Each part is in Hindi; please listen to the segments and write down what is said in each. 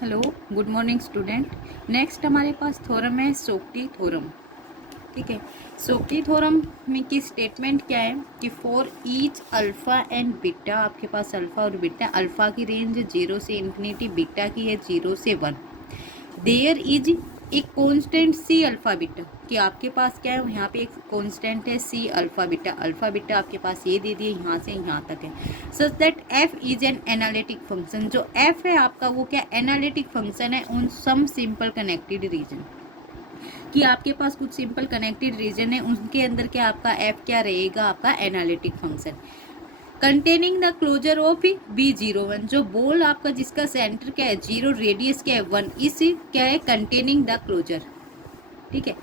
Hello, good morning student. Next हमारे पास थ्योरम है शोक्टी थ्योरम। ठीक है, शोक्टी थ्योरम में की स्टेटमेंट क्या है कि for each alpha and beta, आपके पास अल्फ़ा और बीटा, अल्फ़ा की रेंज 0 से इन्फिनिटी, बीटा की है 0 से 1। देयर इज एक कांस्टेंट सी अल्फा बीटा, कि आपके पास क्या है, यहाँ पे एक कांस्टेंट है C alpha beta. Alpha beta आपके पास ये दे दिए, यहाँ से यहाँ तक है। सच that F is an analytic function. जो एफ है आपका वो क्या एनालिटिक फंक्शन है उन सम सिंपल कनेक्टेड रीजन, कि आपके पास कुछ सिंपल कनेक्टेड रीजन है, उनके अंदर क्या आपका एफ क्या रहेगा, आपका analytic function. Containing the closure of B01, जो बॉल आपका जिसका सेंटर क्या है 0, रेडियस क्या है 1, इस क्या है कंटेनिंग द क्लोजर। ठीक है,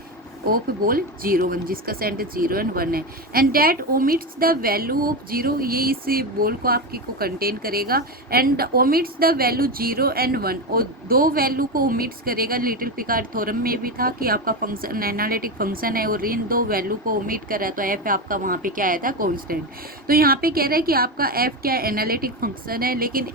ऑफ बॉल 01 जिसका सेंटर 0 एंड 1 है, and that omits the value of 0, ये इस बॉल को आपकी को कंटेन करेगा, and omits the value 0 and 1, और दो वैल्यू को ओमिट्स करेगा। लिटिल पिकार्ड थ्योरम में भी था कि आपका फंक्शन एनालिटिक फंक्शन है और इन दो वैल्यू को ओमिट कर रहा है, तो एफ आपका वहाँ पे क्या आया था कांस्टेंट। तो यहाँ पे कह रहा है कि आपका एफ क्या एनालिटिक फंक्शन है, लेकिन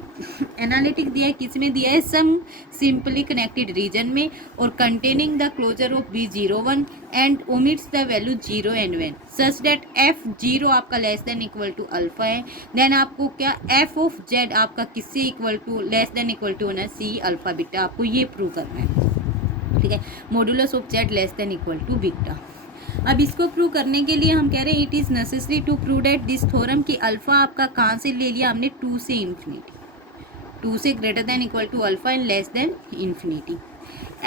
एनालिटिक दिया है किस में, दिया है सम सिंपली कनेक्टेड रीजन में, और containing the closure of B01 and omits the value 0 and 1 such that f 0 आपका less than equal to alpha है। देन आपको क्या एफ ऑफ जेड आपका किससे equal to less than equal to ना सी अल्फा बीटा, आपको ये प्रूव करना है। ठीक है, modulus of z less than equal to beta. अब इसको प्रूव करने के लिए हम कह रहे हैं it is necessary to prove that this theorem कि अल्फा आपका कहाँ से ले लिया हमने, 2 से इन्फिनिटी, 2 से greater than equal to alpha and less than infinity.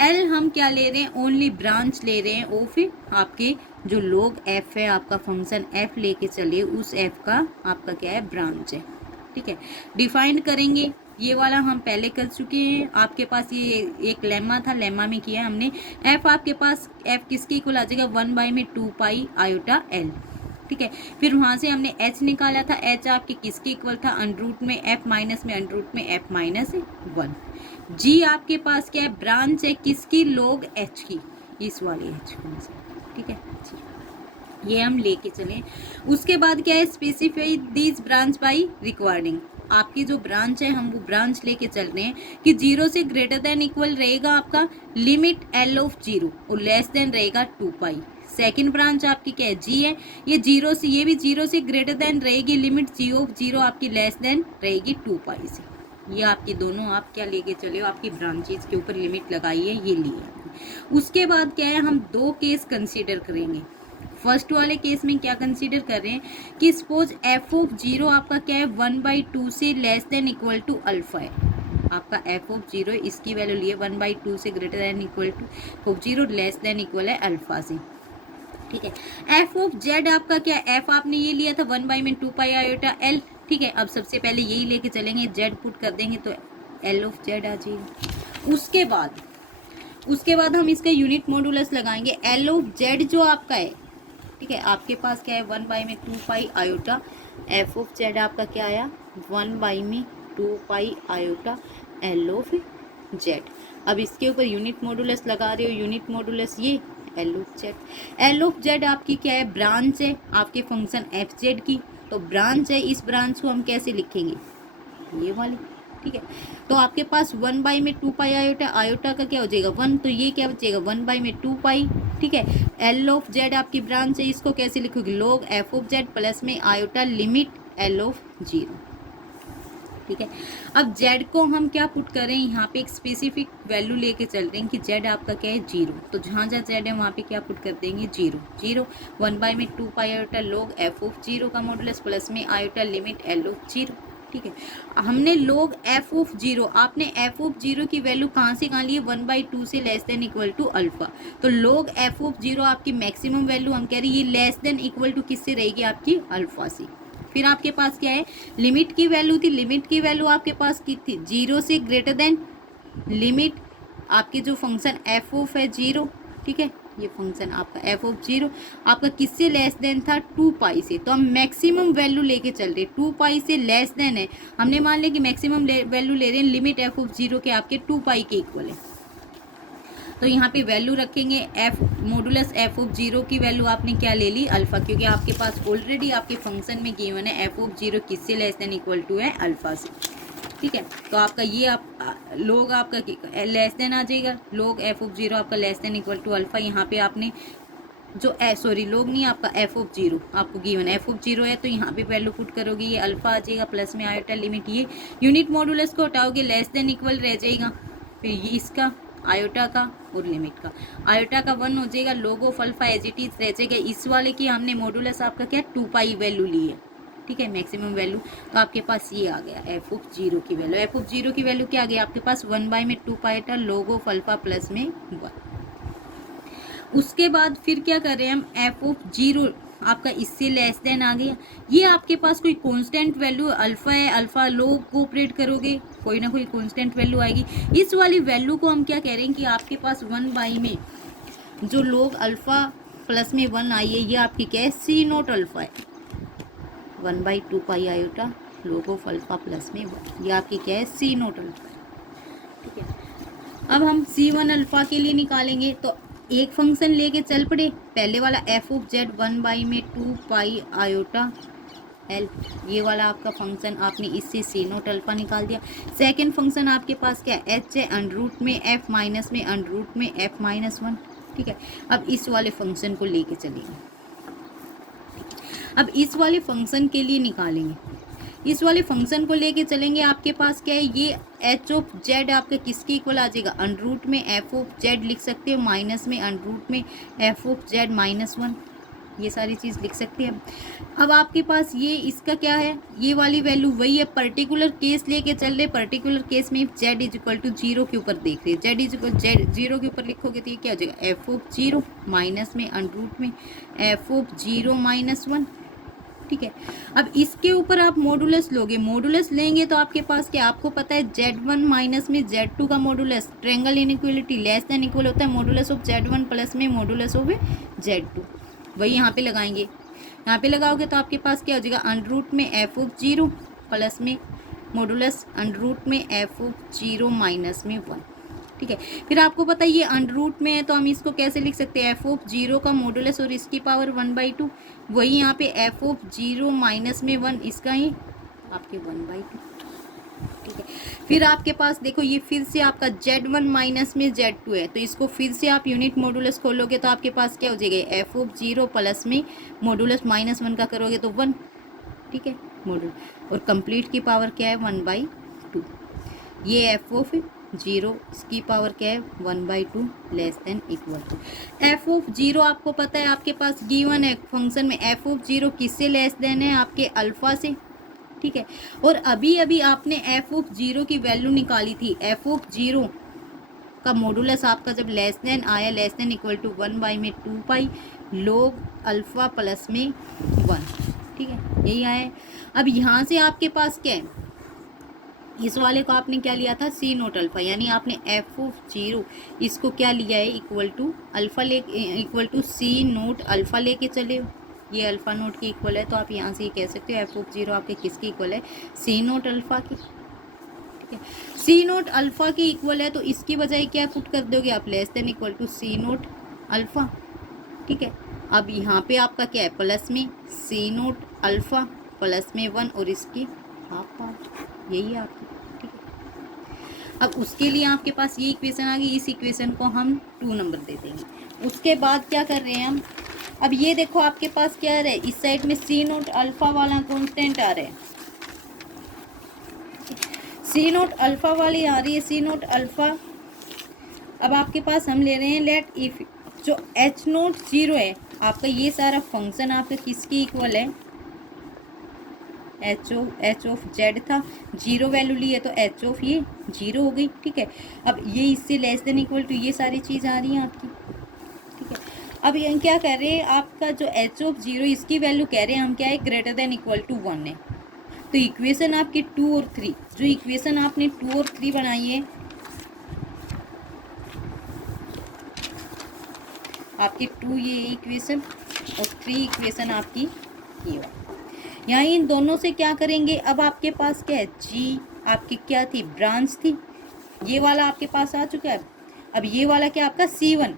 L हम क्या ले रहे हैं, ओनली ब्रांच ले रहे हैं ऑफ आपके जो लोग एफ है, आपका फंक्शन एफ लेके चले, उस एफ का आपका क्या है ब्रांच है। ठीक है, डिफाइन करेंगे, ये वाला हम पहले कर चुके हैं। आपके पास ये एक लेमा था, लेमा में किया हमने। एफ आपके पास एफ किसके इक्वल आ जाएगा, 1/2 पाई आयोटा एल। ठीक है, फिर वहां से हमने एच निकाला था, एच आपके किसके इक्वल था, अंडरूट में एफ माइनस में अंडरूट में एफ माइनस 1। जी आपके पास क्या है ब्रांच है किसकी, लोग एच की, इस वाली एच फंक्शन। ठीक है जी, ये हम लेके चले। उसके बाद क्या है, specify this branch by requiring, आपकी जो ब्रांच है हम वो ब्रांच लेके चल रहे हैं कि 0 से ग्रेटर देन इक्वल रहेगा आपका लिमिट एल ऑफ 0 और लेस देन रहेगा 2 पाई। सेकेंड ब्रांच आपकी क्या है जी है, ये 0 से, ये भी 0 से ग्रेटर देन रहेगी, लिमिट जी ऑफ 0 आपकी लेस देन रहेगी 2 पाई से। ये आपकी दोनों आप क्या लेके चले हो, आपकी ब्रांचेस के ऊपर लिमिट लगाई है, ये लिए। उसके बाद क्या है, हम दो केस कंसीडर करेंगे। फर्स्ट वाले केस में क्या कंसीडर कर रहे हैं कि सपोज एफ ऑफ 0 आपका क्या है 1/2 से less than equal to alpha है। आपका एफ ऑफ 0 इसकी वैल्यू लिए 1/2 से greater than equal two of 0 less than equal है अल्फा से। ठीक है, एफ ऑफ जेड आपका क्या, एफ आपने ये लिया था 1/2 पाई आयोटा एल। ठीक है, अब सबसे पहले यही लेके चलेंगे, जेड पुट कर देंगे तो एल ऑफ जेड आ जाएगी। उसके बाद हम इसका यूनिट मॉडुलस लगाएंगे, एल ऑफ जेड जो आपका है। ठीक है, आपके पास क्या है 1/2 पाई आयोटा, एफ ऑफ जेड आपका क्या आया 1/2 पाई आयोटा एल ऑफ जेड। अब इसके ऊपर यूनिट मॉडुलस लगा रहे हो, यूनिट मॉडुलस ये L of Z. L of Z आपकी क्या है ब्रांच है आपके फंक्शन एफ जेड की, तो ब्रांच है, इस ब्रांच को हम कैसे लिखेंगे, ये वाली। ठीक है, तो आपके पास 1/2 पाई आयोटा, आयोटा का क्या हो जाएगा 1, तो ये क्या बचेगा 1/2 पाई। ठीक है, एल ऑफ जेड आपकी ब्रांच है, इसको कैसे लिखोगे, लोग एफ ऑफ जेड प्लस में आयोटा लिमिट एल ऑफ 0। ठीक है, अब z को हम क्या पुट करें, यहाँ पे एक स्पेसिफिक वैल्यू लेके चल रहे हैं कि z आपका क्या है 0, तो जहाँ जहाँ z है वहाँ पे क्या पुट कर देंगे 0 0। 1/2 पाई आयोटा लोग एफ ऑफ 0 का मॉडुलस प्लस में आयोटा लिमिट एल ऑफ 0। ठीक है, हमने लोग एफ ऑफ 0, आपने एफ ऑफ 0 की वैल्यू कहाँ से कहाँ ली है 1/2 से less than equal to alpha, तो लोग एफ ऑफ 0 आपकी मैक्सिमम वैल्यू हम कह रहे हैं ये लेस देन इक्वल टू किससे रहेगी आपकी अल्फा से। फिर आपके पास क्या है लिमिट की वैल्यू थी, लिमिट की वैल्यू आपके पास की थी 0 से ग्रेटर देन लिमिट आपके जो फंक्शन एफ ऑफ है 0। ठीक है, ये फंक्शन आपका एफ ऑफ 0 आपका किससे लेस देन था 2 पाई से, तो हम मैक्सिमम वैल्यू लेके चल रहे, 2 पाई से लेस देन है, हमने मान लिया कि मैक्सिमम वैल्यू ले रहे हैं लिमिट एफ ऑफ 0 के आपके 2 पाई के इक्वल है। तो यहाँ पे वैल्यू रखेंगे एफ मॉडुलस एफ ऑफ 0 की वैल्यू आपने क्या ले ली अल्फा, क्योंकि आपके पास ऑलरेडी आपके फंक्शन में गिवन है एफ ऑफ 0 किससे लेस देन इक्वल टू है अल्फा से। ठीक है। तो आपका ये आप लोग आपका लेस देन आ जाएगा, लोग एफ ऑफ जीरो आपका less than equal to alpha. यहाँ पे आपने जो सॉरी लोग नहीं, आपका एफ ऑफ जीरो आपको गिवन एफ ऑफ जीरो है, तो यहाँ पे वैल्यू पुट करोगे, ये अल्फा आ जाएगा प्लस में आयोटा लिमिट, ये यूनिट मॉडुलस को हटाओगे लेस देन इक्वल रह जाएगा, फिर ये इसका आयोटा का और लिमिट का, आयोटा का 1 हो जाएगा, log of alpha as it is रह जाएगा। इस वाले की हमने मॉडुलस आपका क्या 2 पाई वैल्यू ली है, ठीक है, मैक्सिमम वैल्यू। तो आपके पास ये आ गया एफ ऑफ जीरो की वैल्यू। एफ ऑफ जीरो की वैल्यू क्या आ गई आपके पास 1/2 पाई लोग ऑफ अल्फा प्लस में 1। उसके बाद फिर क्या कर रहे हैं हम, एफ ऑफ जीरो आपका इससे लेस देन आ गया। ये आपके पास कोई कांस्टेंट वैल्यू अल्फा है, अल्फा लोग को ऑपरेट करोगे कोई ना कोई कांस्टेंट वैल्यू आएगी। इस वाली वैल्यू को हम क्या कह रहे हैं कि आपके पास 1 में जो लोग अल्फा प्लस में 1 आई है, ये आपकी क्या है सी नोट अल्फा है, 1/2 पाई आयोटा लोग ऑफ अल्फा प्लस में 1, ये आपकी क्या है सी नोट अल्फा है, ठीक है। अब हम C1 अल्फा के लिए निकालेंगे, तो एक फंक्शन लेके चल पड़े, पहले वाला F of Z 1/2 pi iota L, ये वाला आपका फंक्शन आपने इससे सी नोट अल्फा निकाल दिया। सेकंड फंक्शन आपके पास क्या है एच है अंडर रूट में एफ माइनस में अंडर रूट में एफ माइनस 1, ठीक है। अब इस वाले फंक्शन को लेके चलेंगे, अब इस वाले फंक्शन के लिए निकालेंगे, इस वाले फंक्शन को लेके चलेंगे। आपके पास क्या है ये एच ऑफ जेड आपका किसके इक्वल आ जाएगा, अंडर रूट में एफ ऑफ जेड लिख सकते हो माइनस में अंडर रूट में एफ ऑफ जेड माइनस 1, ये सारी चीज़ लिख सकते हैं। अब आपके पास ये इसका क्या है, ये वाली वैल्यू वही है, पर्टिकुलर केस लेके चल रहे, पर्टिकुलर केस में z is equal to zero के ऊपर देख रहे हैं, z is equal z zero के ऊपर लिखोगे तो ये क्या हो जाएगा एफ ऑफ जीरो माइनस में अंडर रूट में एफ ऑफ जीरो माइनस 1, ठीक है। अब इसके ऊपर आप मॉडुलस लोगे, मॉडुलस लेंगे तो आपके पास क्या आपको पता है Z1 माइनस में Z2 का modulus triangle inequality less than equal होता है मॉडुलस ऑफ Z1 प्लस में मॉडुलस ऑफ Z2, वही यहाँ पे लगाएंगे। यहाँ पे लगाओगे तो आपके पास क्या हो जाएगा अंडर रूट में एफ ऑफ जीरो प्लस में मॉडुलस अंडर रूट में एफ ऑफ जीरो माइनस में 1, ठीक है। फिर आपको पता है ये अंडर रूट में है तो हम इसको कैसे लिख सकते हैं एफ ऑफ जीरो का मॉडुलस और इसकी पावर 1/2, वही यहाँ पे एफ ऑफ जीरो माइनस में 1 इसका ही आपके 1/2, ठीक है। फिर आपके पास देखो ये फिर से आपका Z1 माइनस में Z2 है, तो इसको फिर से आप यूनिट मॉडुलस खोलोगे तो आपके पास क्या हो जाएगा एफ ऑफ जीरो प्लस में मॉडुलस -1 का करोगे तो 1, ठीक है मॉडुल, और कंप्लीट की पावर क्या है 1/2, ये एफ ऑफ जीरो इसकी पावर क्या है 1/2 less than equal to F of zero. आपको पता है आपके पास गिवन है फंक्शन में एफ ऑफ जीरो किससे लेस देन है आपके अल्फा से, ठीक है। और अभी अभी आपने एफ ऑफ जीरो की वैल्यू निकाली थी, एफ ऑफ जीरो का मॉडुलस आपका जब लेस देन आया लेस देन इक्वल टू 1/2 पाई लोग अल्फा प्लस में 1, ठीक है यही आया। अब यहाँ से आपके पास क्या है, इस वाले को आपने क्या लिया था सी नोट अल्फा, यानी आपने एफ ऑफ जीरो इसको क्या लिया है इक्वल टू अल्फा ले equal to C naught alpha लेके चले, ये अल्फा नोट के इक्वल है, तो आप यहाँ से ये कह सकते हो एफ ऑफ जीरो आपके किसके इक्वल है सी नोट अल्फा की, ठीक है। सी नोट अल्फा के इक्वल है तो इसकी बजाय क्या पुट कर दोगे आप less than equal to C naught alpha, ठीक है। अब यहाँ पे आपका क्या है प्लस में सी नोट अल्फा प्लस में 1 और इसकी हाफ पावर, यही है आपकी, ठीक है। अब उसके लिए आपके पास ये इक्वेशन आ गई, इस इक्वेशन को हम 2 नंबर दे देंगे। उसके बाद क्या कर रहे हैं हम, अब ये देखो आपके पास क्या आ रहा है इस साइड में सी नोट अल्फा वाला कांस्टेंट आ रहा है, सी नोट अल्फा वाली आ रही है सी नोट अल्फा। अब आपके पास हम ले रहे हैं लेट इफ जो एच नोट जीरो है आपका, ये सारा फंक्शन आपका किसकी इक्वल है एच ऑफ जेड था, जीरो वैल्यू ली है तो एच ऑफ ये जीरो हो गई, ठीक है। अब ये इससे लेस देन इक्वल टू ये सारी चीज़ आ रही है आपकी, ठीक है। अब ये क्या कह रहे हैं आपका जो एच ऑफ जीरो इसकी वैल्यू कह रहे हैं हम क्या है ग्रेटर देन इक्वल टू 1 है, तो इक्वेशन आपकी 2 और 3, जो इक्वेशन आपने 2 और 3 बनाई है आपकी 2 ये इक्वेशन और 3 इक्वेशन आपकी ये वाली, यहाँ इन दोनों से क्या करेंगे, अब आपके पास क्या है जी आपकी क्या थी ब्रांच थी, ये वाला आपके पास आ चुका है। अब ये वाला क्या आपका C1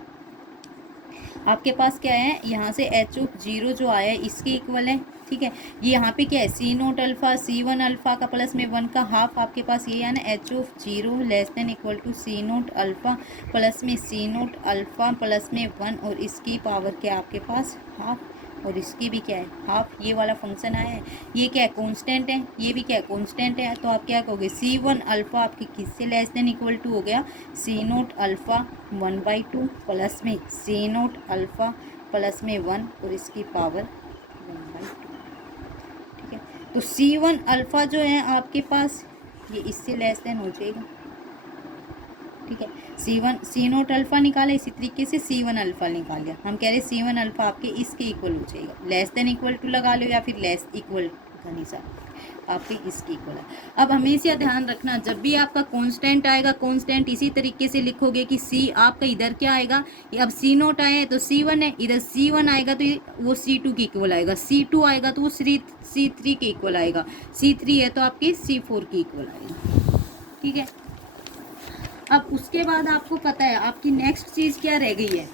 आपके पास क्या है, यहाँ से एच ऑफ जीरो जो आया है इसके इक्वल है ठीक है। ये यहाँ पे क्या है, C naught alpha C one alpha का प्लस में 1 का हाफ आपके पास ये है ना, H of zero less than equal to C naught alpha plus में सी नोट अल्फा प्लस में 1 और इसकी पावर क्या है आपके पास हाफ, और इसकी भी क्या है हाफ। ये वाला फंक्शन आया है, ये क्या है कांस्टेंट है, ये भी क्या है कांस्टेंट है। तो आप क्या कहोगे, सी वन अल्फा आपकी किससे लेस देन इक्वल टू हो गया, सी नोट अल्फा 1/2 प्लस में सी नोट अल्फा प्लस में 1 और इसकी पावर 1/2। ठीक है, तो सी वन अल्फा जो है आपके पास ये इससे लेस देन हो जाएगा। ठीक है, सी नोट अल्फा निकाला, इसी तरीके से सी वन अल्फा निकाल लिया। हम कह रहे सी वन अल्फा आपके इसके इक्वल हो जाएगा, लेस देन इक्वल टू लगा लो या फिर लेस इक्वल का निशान आपके इसके इक्वल है। अब हमेशा ध्यान रखना, जब भी आपका कांस्टेंट आएगा, कांस्टेंट इसी तरीके से लिखोगे कि सी आपका इधर क्या आएगा, ये अब सी नोट आया है तो सी वन है, इधर सी वन आएगा तो वो सी टू के इक्वल आएगा, सी टू आएगा तो वो सी थ्री के इक्वल आएगा, सी थ्री है तो आपके सी फोर के इक्वल आएगा। ठीक है, अब उसके बाद आपको पता है आपकी नेक्स्ट चीज़ क्या रह गई है,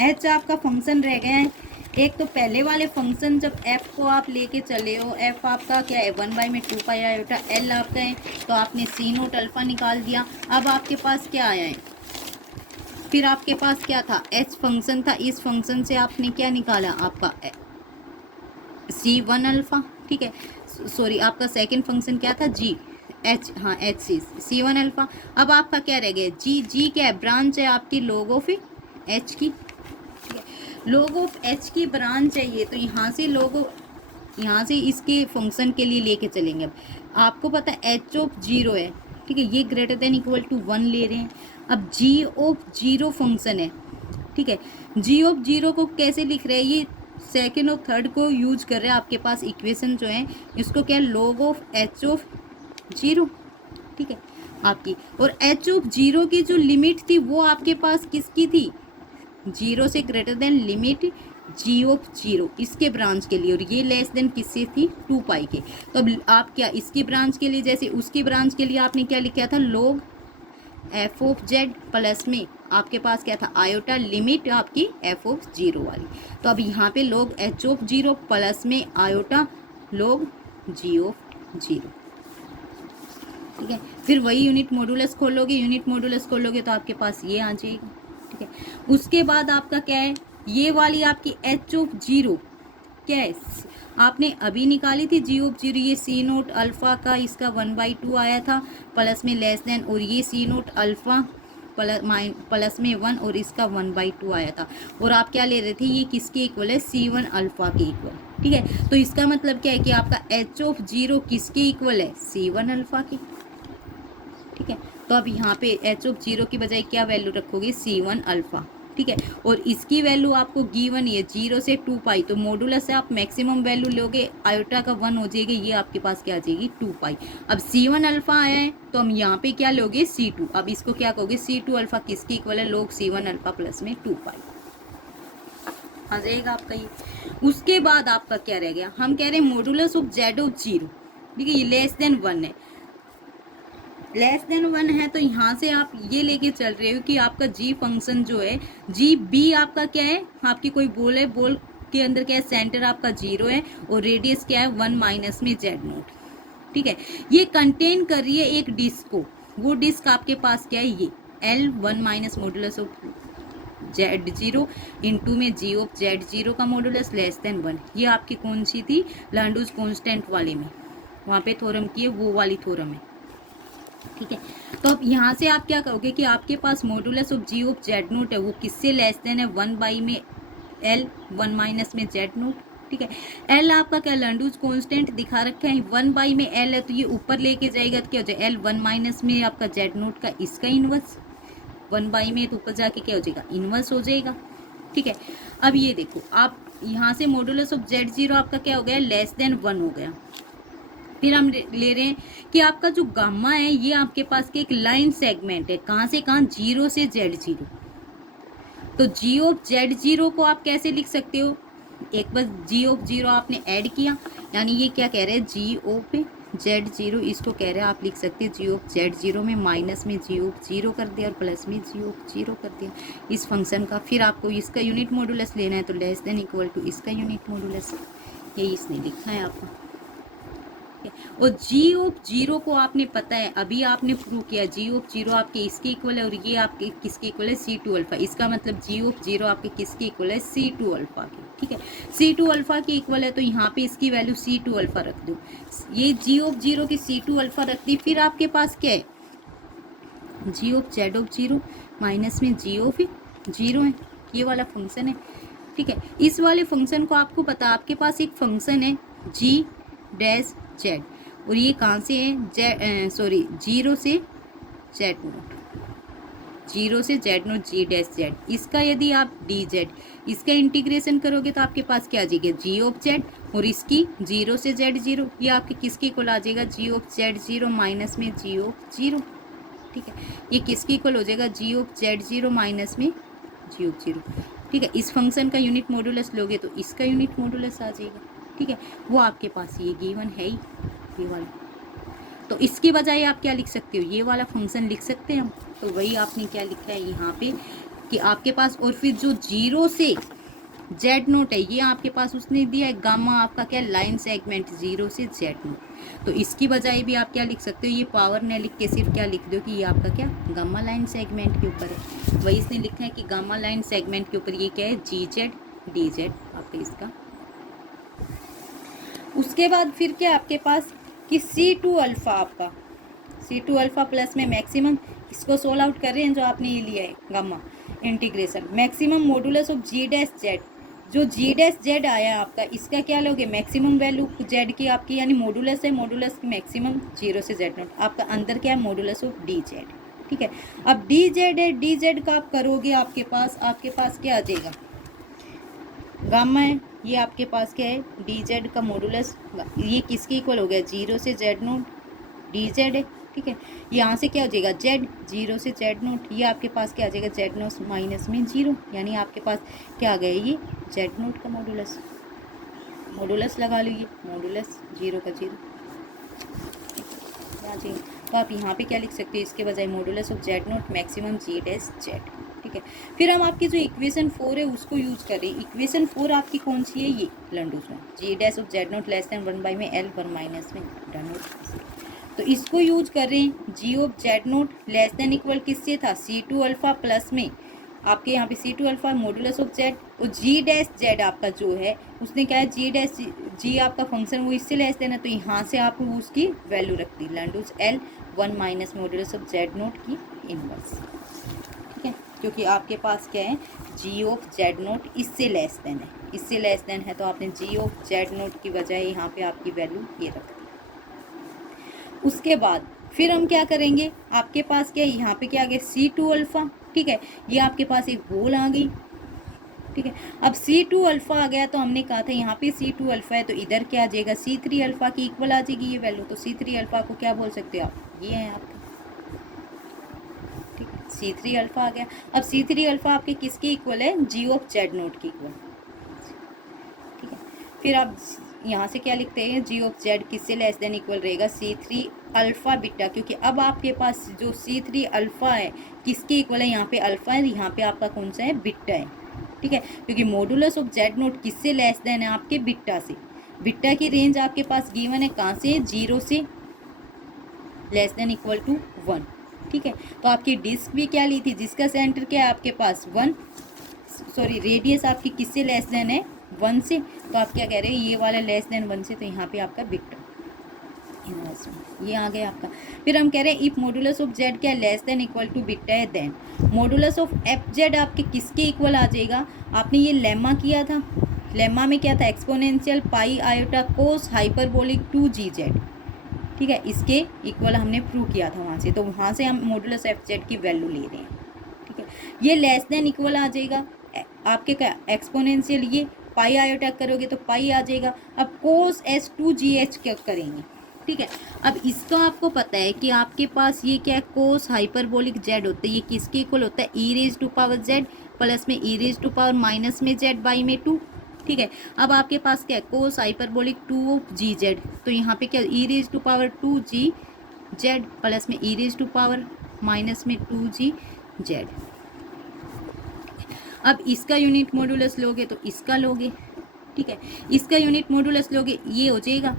एच आपका फंक्शन रह गया है। एक तो पहले वाले फंक्शन जब एफ को आप लेके चले हो, एफ आपका क्या है 1 में 2 पाई आयोटा एल आपका है, तो आपने सी नोट अल्फा निकाल दिया। अब आपके पास क्या आया है, फिर आपके पास क्या था, एच फंक्शन था, इस फंक्शन से आपने क्या निकाला आपका सी वन अल्फा। ठीक है, सॉरी आपका सेकेंड फंक्शन क्या था, जी एच, हाँ एच सी वन अल्फा। अब आपका क्या रह गया, जी क्या है, ब्रांच है आपकी लॉग ऑफ एच की। लॉग ऑफ एच की ब्रांच है ये, तो यहाँ से यहाँ से इसके फंक्शन के लिए लेके चलेंगे। अब आपको पता है एच ऑफ जीरो है, ठीक है, ये ग्रेटर देन इक्वल टू 1 ले रहे हैं। अब जी ऑफ जीरो फंक्शन है, ठीक है, जी ऑफ जीरो को कैसे लिख रहे हैं, ये सेकेंड और थर्ड को यूज कर रहे हैं। आपके पास इक्वेशन जो है इसको क्या है, log of H of zero. ठीक है आपकी, और एच ऑफ जीरो की जो लिमिट थी वो आपके पास किसकी थी, जीरो से greater than limit G of zero इसके ब्रांच के लिए, और ये लेस देन किससे थी 2 पाई के। तो अब आप क्या इसकी ब्रांच के लिए, जैसे उसकी ब्रांच के लिए आपने क्या लिखा था, log f of z plus में आपके पास क्या था आयोटा लिमिट आपकी एफ ऑफ जीरो वाली। तो अब यहाँ पे log h of zero plus में iota log g of zero. ठीक है, फिर वही यूनिट मॉडुलस खोलोगे, यूनिट मॉडुलस खोलोगे तो आपके पास ये आ जाएगा। ठीक है, उसके बाद आपका क्या है, ये वाली आपकी एच ऑफ जीरो क्या है, आपने अभी निकाली थी जी ऑफ जीरो, ये सी नोट अल्फा का इसका 1/2 आया था प्लस में लेस देन, और ये सी नोट अल्फा प्लस में 1 और इसका 1/2 आया था। और आप क्या ले रहे थे, ये किसके इक्वल है, सी वन अल्फा के इक्वल। ठीक है, तो इसका मतलब क्या है कि आपका एच ऑफ जीरो किसके इक्वल है, सी वन अल्फा की। ठीक है, तो अब यहाँ पे एच ऑफ जीरो की बजाय क्या वैल्यू रखोगे, सी वन अल्फा। ठीक है, और इसकी वैल्यू आपको गिवन है 0 से 2 पाई, तो मॉडुलस से आप मैक्सिमम वैल्यू लोगे, आयोटा का 1 हो जाएगी, ये आपके पास क्या आ जाएगी 2 पाई। अब सी वन अल्फा आया है तो हम यहाँ पे क्या लोगे C2, अब इसको क्या कहोगे C2 अल्फा किसके इक्वल है, लोग सी वन अल्फा प्लस में 2 पाई आ जाएगा आपका ये। उसके बाद आपका क्या रह गया, हम कह रहे हैं modulus of z of zero. ठीक है, ये लेस देन 1 है, लेस देन 1 है, तो यहाँ से आप ये लेके चल रहे हो कि आपका जी फंक्शन जो है, जी बी आपका क्या है, आपकी कोई बॉल है, बॉल के अंदर क्या है, सेंटर आपका 0 है और रेडियस क्या है 1 माइनस में जेड नोट। ठीक है, ये कंटेन कर रही है एक डिस्क को, वो डिस्क आपके पास क्या है, ये L 1 minus modulus of Z zero into में जी ऑफ जेड जीरो का मॉडुलस लेस देन 1। ये आपकी कौन सी थी, लैंडूज कॉन्स्टेंट वाले में, वहाँ पे थ्योरम की है, वो वाली थ्योरम है। ठीक है, तो अब यहाँ से आप क्या कहोगे कि आपके पास modulus of g of Z naught है, वो किससे लेस देन है, 1 में L 1 माइनस में जेड नोट। ठीक है, L आपका क्या लैंडूज कांस्टेंट दिखा रखा है, 1 में L है तो ये ऊपर लेके जाएगा तो क्या हो जाएगा, L 1 माइनस में आपका जेड नोट का इसका इनवर्स, 1 में तो ऊपर जाके क्या हो जाएगा, इनवर्स हो जाएगा। ठीक है, अब ये देखो आप यहाँ से मॉडुलस ऑफ जेड जीरो आपका क्या हो गया, लेस देन 1 हो गया। फिर हम ले रहे हैं कि आपका जो गामा है ये आपके पास के एक लाइन सेगमेंट है, कहाँ से कहाँ, 0 से जेड जीरो। तो जी ऑफ जेड जीरो को आप कैसे लिख सकते हो, एक बार जी ऑफ जीरो आपने ऐड किया, यानी ये क्या कह रहे हैं, जी ऑफ जेड जीरो, इसको कह रहे हैं आप लिख सकते हैं जी ऑफ जेड जीरो में माइनस में जी ऑफ जीरो कर दिया और प्लस में जी ऑफ जीरो कर दिया इस फंक्शन का। फिर आपको इसका यूनिट मॉडुलस लेना है तो लेस देन इक्वल टू इसका यूनिट मॉडुलस, यही इसने लिखा है आपका। और जी ऑफ जीरो को आपने पता है, अभी आपने प्रूव किया जी ऑफ जीरो आपके इसके इक्वल है और ये आपके किसके इक्वल है, C2 अल्फा। इसका मतलब जी ऑफ जीरो आपके किसके इक्वल है, C2 अल्फा की। ठीक है, C2 अल्फा की इक्वल है तो यहाँ पे इसकी वैल्यू C2 अल्फा रख दो। ये जी ऑफ जीरो की C2 अल्फा रख दी। फिर आपके पास क्या है, g of z of zero minus में जी ऑफ जीरो है, ये वाला फंक्शन है। ठीक है, इस वाले फंक्शन को आपको पता, आपके पास एक फंक्शन है जी डैश जेड और ये कहाँ से है, जेड सॉरी जीरो से जेड नोट, जीरो से जेड नोट जी डैश जेड। इसका यदि आप डी जेड इसका इंटीग्रेशन करोगे तो आपके पास क्या आ जाएगा, जी ऑफ जेड और इसकी जीरो से जेड जीरो, ये आपके किसके इक्वल आ जाएगा, जी ऑफ जेड जीरो माइनस में जी ऑफ जीरो। ठीक है, ये किसके इक्वल हो जाएगा, जी ऑफ जेड जीरो माइनस में जी ऑफ जीरो। ठीक है, इस फंक्शन का यूनिट मॉडुलस लोगे तो इसका यूनिट मॉडुलस आ जाएगा। ठीक है, वो आपके पास ये गिवन है ही, ये वाला। तो इसके बजाय आप क्या लिख सकते हो, ये वाला फंक्शन लिख सकते हैं हम। तो वही आपने क्या लिखा है यहाँ पे कि आपके पास, और फिर जो जीरो से जेड नोट है ये आपके पास उसने दिया है गामा आपका क्या, लाइन सेगमेंट जीरो से जेड नोट। तो इसकी बजाय भी आप क्या लिख सकते हो, ये पावर न लिख के सिर्फ क्या लिख दो कि ये आपका क्या, गामा लाइन सेगमेंट के ऊपर है। वही इसने लिखा है कि गामा लाइन सेगमेंट के ऊपर ये क्या है, जी जेड डी जेड आपका इसका। उसके बाद फिर क्या आपके पास कि C2 अल्फा आपका, C2 अल्फा प्लस में मैक्सिमम, इसको सोल्व आउट कर रहे हैं जो आपने ये लिया है gamma integration, maximum modulus of G dash Z. जो जी डैश जेड आया आपका, इसका क्या लोगे, मैक्सिमम वैल्यू जेड की आपकी, यानी मॉडुलस है, मॉडुलस की मैक्सिमम जीरो से जेड नोट, आपका अंदर क्या है, मॉडुलस ऑफ डी जेड। ठीक है, अब डी जेड है, डी जेड का आप करोगे आपके पास क्या आ जाएगा, गामा है, ये आपके पास क्या है, डी जेड का मॉडुलस, ये किसके इक्वल हो गया, जीरो से जेड नोट डी जेड है। ठीक है, यहाँ से क्या हो जाएगा, जेड जीरो से जेड नोट, ये आपके पास क्या आ जाएगा, जेड नोट माइनस में जीरो, यानी आपके पास क्या आ गया, ये जेड नोट का मॉडुलस, मॉडुलस लगा लीजिए, मॉडुलस जीरो का जीरो आ जाएगा। तो आप यहाँ पे क्या लिख सकते हो, इसके बजाय modulus of Z naught maximum G dash Z. ठीक है, फिर हम आपकी जो इक्वेशन 4 है उसको यूज कर रहे हैं। इक्वेशन 4 आपकी कौन सी है, ये लंडूस में, g dash of Z naught less than 1 में एल 1 माइनस में डन नोट। तो इसको यूज कर रहे हैं, g of Z naught less than equal किससे था, C2 अल्फा प्लस में आपके यहाँ पे C2 alpha modulus of Z, और जी डैश जेड आपका जो है उसने क्या है, जी डैश जी आपका फंक्शन वो इससे लेस देना, तो यहाँ से आप उसकी वैल्यू रख दी Landau's L 1 minus modulus of Z naught की इनवर्स। ठीक है, क्योंकि आपके पास क्या है, जी ऑफ जेड नोट इससे लेस देन है, इससे लेस देन है, तो आपने जी ऑफ जेड नोट की बजाय यहाँ पे आपकी वैल्यू ये रख दी। उसके बाद फिर हम क्या करेंगे, आपके पास क्या है, यहाँ पे क्या आ गया, C2 अल्फा। ठीक है, ये आपके पास एक होल आ गई। ठीक है, अब C2 अल्फा आ गया तो हमने कहा था यहाँ पे C2 अल्फा है तो इधर क्या आ जाएगा, C3 अल्फा की इक्वल आ जाएगी ये वैल्यू। तो C3 अल्फा को क्या बोल सकते हो आप, ये है आपका। ठीक है, C3 अल्फा आ गया। अब C3 अल्फा आपके किसके इक्वल है, जी ऑफ जेड नोट की इक्वल। ठीक है, फिर आप यहाँ से क्या लिखते हैं, जी ऑफ जेड किससे लेस देन इक्वल रहेगा, C3 अल्फा बीटा, क्योंकि अब आपके पास जो C3 अल्फा है किसके इक्वल है, यहाँ पे अल्फा है, यहाँ पे आपका कौन सा है, बीटा है। ठीक है, क्योंकि मॉडुलस ऑफ जेड नोट किससे लेस देन है, आपके बीटा से। बीटा की रेंज आपके पास गिवन है, कहाँ से, जीरो से लेस देन इक्वल टू 1। ठीक है, तो आपकी डिस्क भी क्या ली थी, जिसका सेंटर क्या है आपके पास 1, सॉरी रेडियस आपकी किससे लेस देन है, 1 से। तो आप क्या कह रहे हैं, ये वाला लेस देन 1 से, तो यहाँ पे आपका बीटा ये आ गया आपका। फिर हम कह रहे हैं इफ मॉडुलस ऑफ जेड क्या less than equal to beta है, then modulus of f z आपके किसके इक्वल आ जाएगा। आपने ये लेमा किया था, लेमा में क्या था, एक्सपोनेंशियल पाई आयोटा कोस हाइपरबोलिक 2gz। ठीक है, इसके इक्वल हमने प्रूव किया था वहाँ से, तो वहाँ से हम मॉडुलस एफ जेड की वैल्यू ले रहे हैं। ठीक है, ये लेस देन इक्वल आ जाएगा आपके क्या, एक्सपोनेंशियल ये पाई आयोटा करोगे तो पाई आ जाएगा। अब कोस एस 2gh क्या करेंगे। ठीक है, अब इसका आपको पता है कि आपके पास ये क्या है, कोस हाइपरबोलिक जेड होता है, ये किसके इक्वल होता है, e raise to power z plus में e raise to power minus में जेड बाई में 2। ठीक है, अब आपके पास क्या है, cos hyperbolic 2 of g z, तो यहाँ पे क्या, e raise to power 2g z plus में e raise to power minus में 2g जेड। अब इसका यूनिट मॉडुलस लोगे तो इसका लोगे, ठीक है। इसका यूनिट मॉडुलस लोगे ये हो जाएगा,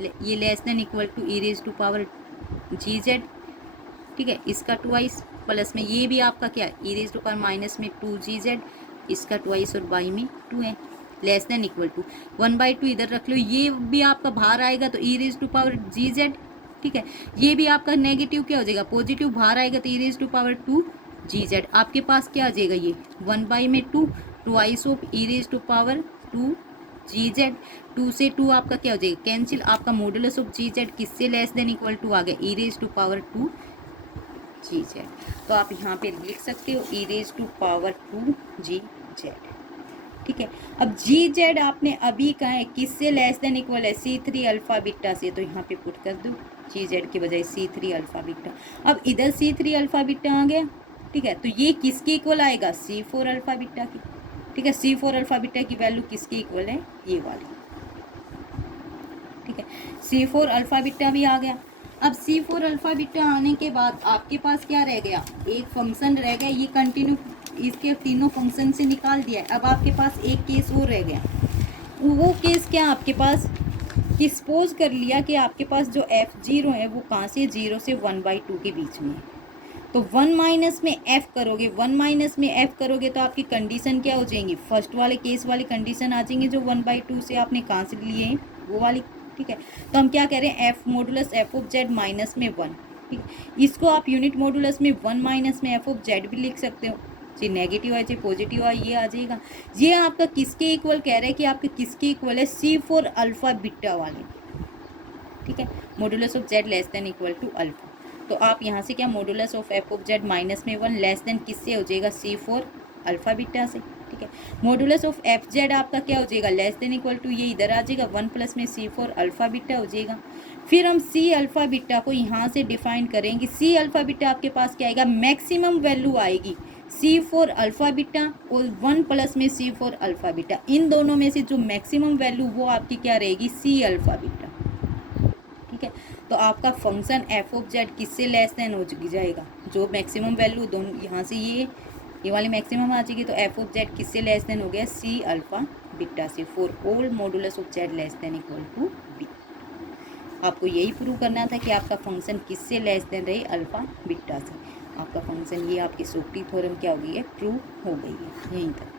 ये less than equal to E raise to power G Z, ठीक है। इसका ट्वाइस प्लस में ये भी आपका क्या e raise to power minus में 2 GZ, इसका ट्वाइस और बाई में 2 है, लेस देन इक्वल टू 1/2 इधर रख लो, ये भी आपका बाहर आएगा तो E raise to power GZ, ठीक है। ये भी आपका नेगेटिव क्या हो जाएगा, पॉजिटिव बाहर आएगा तो E raise to power 2 GZ। आपके पास क्या आ जाएगा, ये 1/2 twice of E raise to power 2 GZ। 2 से 2 आपका क्या हो जाएगा, कैंसिल। आपका मॉडुलस ऑफ GZ किससे लेस देन इक्वल टू आ गया, ई रेज टू पावर 2 GZ। तो आप यहाँ पे लिख सकते हो ई रेज टू पावर 2 GZ, ठीक है। अब GZ आपने अभी कहा है किससे लेस देन इक्वल है, C3 अल्फा बीटा से, तो यहाँ पे पुट कर दो GZ की बजाय C3 अल्फा बीटा। अब इधर C3 अल्फा बीटा आ गया, ठीक है। तो ये किसके इक्वल आएगा, C4 अल्फा बीटा की, ठीक है। C4 अल्फा बीटा की वैल्यू किसके इक्वल है, ये वाली, ठीक है। C4 अल्फा बीटा भी आ गया। अब C4 अल्फा बीटा आने के बाद आपके पास क्या रह गया, एक फंक्शन रह गया, ये कंटिन्यू इसके तीनों फंक्शन से निकाल दिया है। अब आपके पास एक केस और रह गया, वो केस क्या आपके पास, कि सपोज कर लिया कि आपके पास जो F0 है वो कहाँ से 0 से 1/2 के बीच में है, तो 1 माइनस में F करोगे, 1 माइनस में F करोगे तो आपकी कंडीशन क्या हो जाएंगी, फर्स्ट वाले केस वाली कंडीशन आ जाएंगी जो 1/2 से आपने कहाँ से लिए हैं वो वाली, ठीक है। तो हम क्या कह रहे हैं, F modulus F of Z minus में 1, ठीक है। इसको आप यूनिट मॉडुलस में 1 माइनस में F ऑफ Z भी लिख सकते हो, चाहे नेगेटिव है चाहे पॉजिटिव है, ये आ जाएगा। ये आपका किसके इक्वल कह रहे हैं कि आपके किसके इक्वल है, C4 अल्फा बीटा वाले, ठीक है। Modulus of Z less than equal to alpha, तो आप यहाँ से क्या modulus of F of Z minus में 1 लेस देन किससे हो जाएगा, C4 अल्फा बीटा से, ठीक है। मॉडुलस ऑफ FZ आपका क्या हो जाएगा, लेस देन इक्वल टू ये इधर आ जाएगा 1 प्लस में C4 अल्फा बीटा हो जाएगा। फिर हम C अल्फा बीटा को यहाँ से डिफाइन करेंगे। C अल्फा बीटा आपके पास क्या आएगा, मैक्सिमम वैल्यू आएगी C4 अल्फा बीटा और 1 प्लस में C4 अल्फा बीटा, इन दोनों में से जो मैक्सिमम वैल्यू वो आपकी क्या रहेगी, C अल्फा बीटा, ठीक है। तो आपका फंक्शन F ऑफ Z किससे लेस देन हो जाएगा, जो मैक्सिमम वैल्यू दोनों यहाँ से ये वाली मैक्सिमम आ जाएगी, तो F ऑफ Z किससे लेस देन हो गया, C अल्फा बीटा से, for all modulus of Z less than equal to B। आपको यही प्रूव करना था कि आपका फंक्शन किससे लेस देन रहे, अल्फा बीटा से। आपका फंक्शन ये आपकी सोक्टी थ्योरम क्या हो गई है, ट्रू हो गई है। यहीं तक।